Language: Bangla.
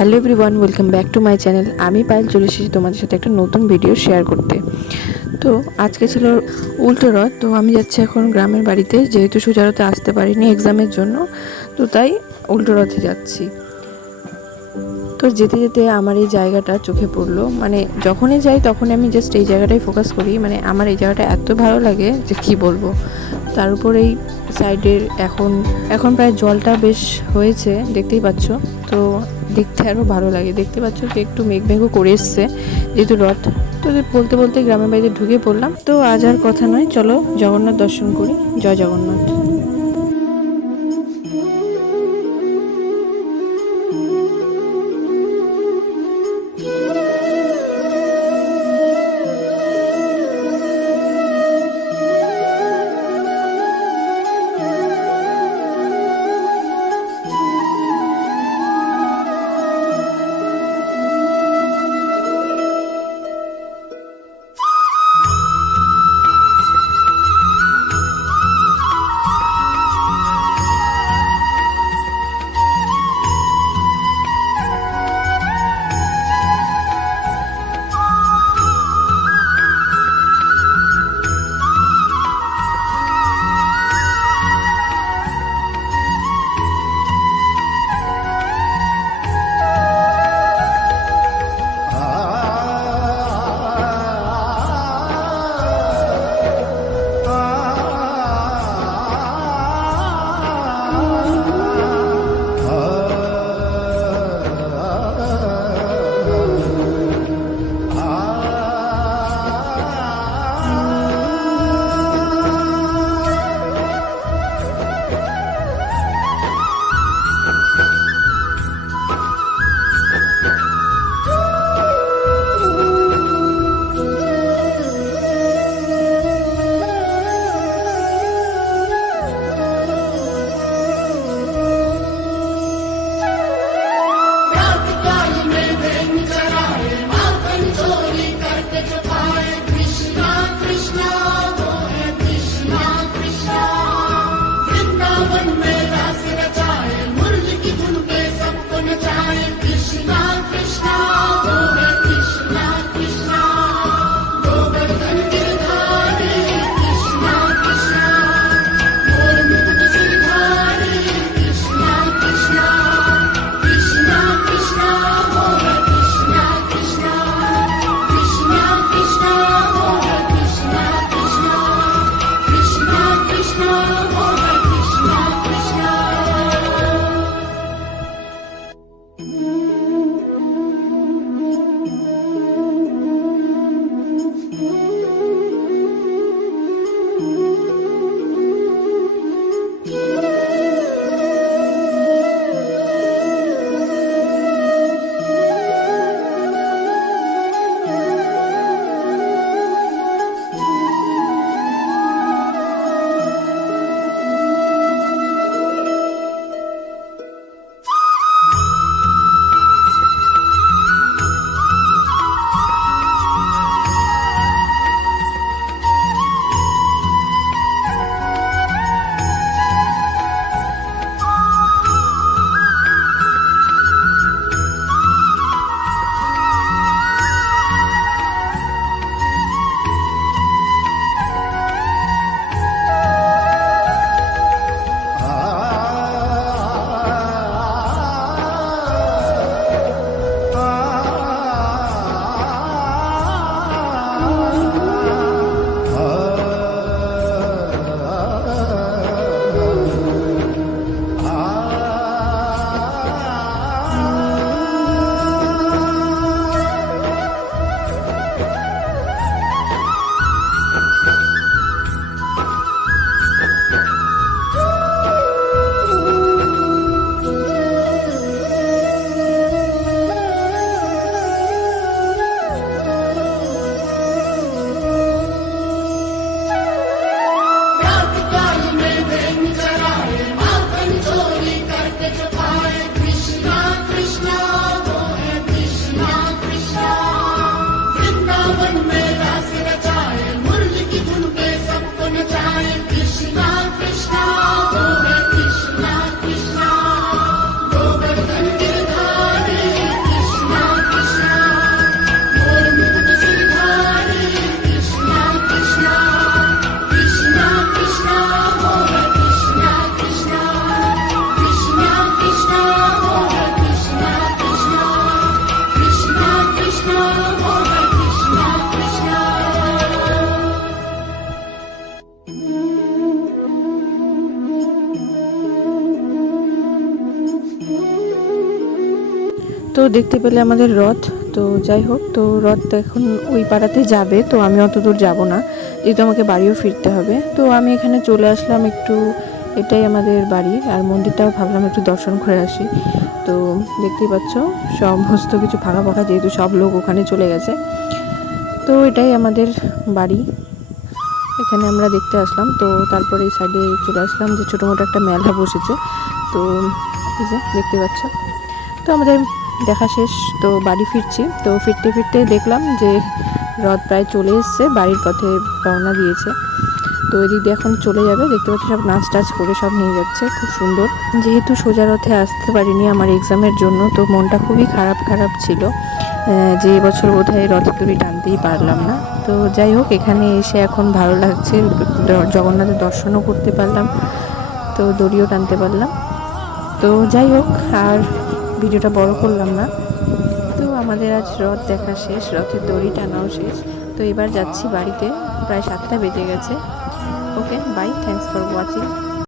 Hello everyone, welcome back to my channel. আমি পায়েল চলে এসেছি তোমাদের সাথে একটা নতুন ভিডিও শেয়ার করতে। তো আজকে ছিল উল্টো রথ। তো আমি যাচ্ছি এখন গ্রামের বাড়িতে, যেহেতু সোজা রথে আসতে পারিনি এক্সামের জন্য, তো তাই উল্টো রথে যাচ্ছি। তো যেতে যেতে আমার এই জায়গাটা চোখে পড়লো, মানে যখনই যাই তখনই আমি জাস্ট এই জায়গাটাই ফোকাস করি। মানে আমার এই জায়গাটা এত ভালো লাগে যে কি বলবো। তার উপর এই সাইডের এখন প্রায় জলটা বেশ হয়েছে, দেখতেই পাচ্ছ। তো দেখতে আরও ভালো লাগে। দেখতে পাচ্ছ যে একটু মেঘও করে এসছে যেহেতু রথ। তো বলতে বলতে গ্রামের বাড়িতে ঢুকে পড়লাম। তো আজ আর কথা নয়, চলো জগন্নাথ দর্শন করি। জয় জগন্নাথ। তো দেখতে পেলে আমাদের রথ। তো যাই হোক, তো রথ এখন ওই পাড়াতে যাবে, তো আমি অত দূর যাবো না, যেহেতু আমাকে বাড়িও ফিরতে হবে। তো আমি এখানে চলে আসলাম একটু, এটাই আমাদের বাড়ি, আর মন্দিরটাও ভাবলাম একটু দর্শন করে আসি। তো দেখতেই পাচ্ছ সমস্ত কিছু ফাঁকা ফাঁকা, যেহেতু সব লোক ওখানে চলে গেছে। তো এটাই আমাদের বাড়ি, এখানে আমরা দেখতে আসলাম। তো তারপরে এই সাইডে চলে আসলাম যে ছোটো মোটো একটা মেলা বসেছে, তো এই যে দেখতে পাচ্ছ। তো আমাদের দেখা শেষ, তো বাড়ি ফিরছি। তো ফিরতে ফিরতে দেখলাম যে রথ প্রায় চলে এসছে, বাড়ির পথে রওনা দিয়েছে। তো এদিক দিয়ে এখন চলে যাবে, দেখতে পাচ্ছি সব নাচ টাচ করে সব নিয়ে যাচ্ছে, খুব সুন্দর। যেহেতু সোজা রথে আসতে পারিনি আমার এক্সামের জন্য, তো মনটা খুবই খারাপ খারাপ ছিল, যে এবছর বোধহয় রথের দড়ি টানতেই পারলাম না। তো যাই হোক, এখানে এসে এখন ভালো লাগছে, জগন্নাথের দর্শনও করতে পারলাম, তো দড়িও টানতে পারলাম। তো যাই হোক, আর ভিডিওটা বড় করলাম না। তো আমাদের আজ রথ দেখা শেষ, রথের দড়ি টানাও শেষ। তো এবার যাচ্ছি বাড়িতে, প্রায় 7টা বেজে গেছে। ওকে, বাই, থ্যাঙ্কস ফর ওয়াচিং।